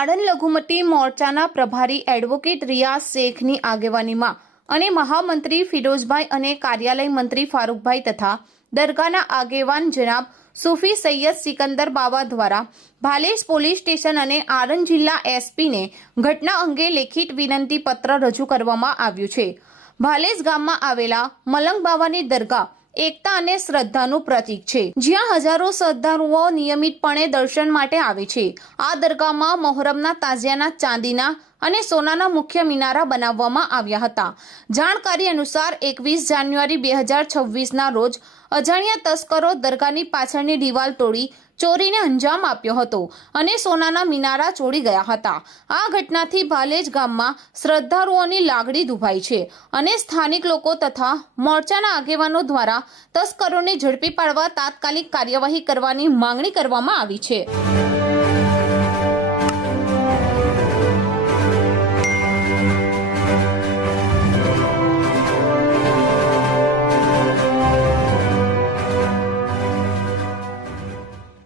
મુક્તિ મોરચાના પ્રભારી એડવોકેટ રિયાઝ શેખની આગેવાનીમાં અને મહામંત્રી ફિરોઝભાઈ અને કાર્યાલય મંત્રી ફારૂકભાઈ તથા દરગાહના આગેવાન જનાબ સુફી સૈયદ સિકંદર બાવા દ્વારા ભાલેશ પોલીસ સ્ટેશન અને આણંદ જિલ્લા એસપીને ઘટના અંગે લેખિત વિનંતી પત્ર રજૂ કરવામાં આવ્યું છે. ભાલેશ ગામમાં આવેલા મલંગ બાવાની દરગાહ એકતા અને શ્રદ્ધાનું પ્રતીક છે. જ્યાં હજારો શ્રદ્ધાળુઓ નિયમિતપણે દર્શન માટે આવે છે. આ દરગાહમાં મોહરમના તાજિયાના ચાંદીના અને સોનાના મુખ્ય મિનારા બનાવવામાં આવ્યા હતા. જાણકારી અનુસાર એકવીસ જાન્યુઆરી બે હજાર છવ્વીસના રોજ અજાણ્યા તસ્કરો દરગાહની પાછળની દિવાલ તોડી ચોરીને અંજામ આપ્યો હતો અને સોનાના મિનારા ચોરી ગયા હતા. આ ઘટનાથી ભાલેજ ગામમાં શ્રદ્ધાળુઓની લાગણી દુભાઈ છે અને સ્થાનિક લોકો તથા મોરચાના આગેવાનો દ્વારા તસ્કરોને ઝડપી પાડવા તાત્કાલિક કાર્યવાહી કરવાની માંગણી કરવામાં આવી છે.